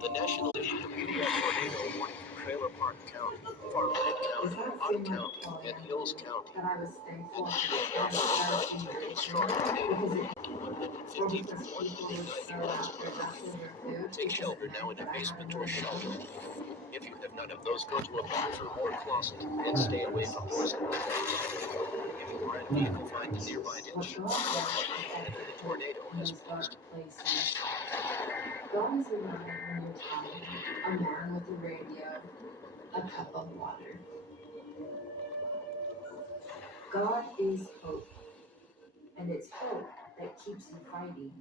The National Media Tornado Warning for Trailer Park County, Farmland County, Otter County, and Hills County. And strong tornado 150 to 190 miles per hour. Take shelter now in a basement or shelter. If you have none of those, go to a bathroom or closet and stay away from doors and windows. If you are in vehicle, find a nearby ditch. And the tornado has passed. God is a man when you're tired, a man with a radio, a cup of water. God is hope, and it's hope that keeps you fighting.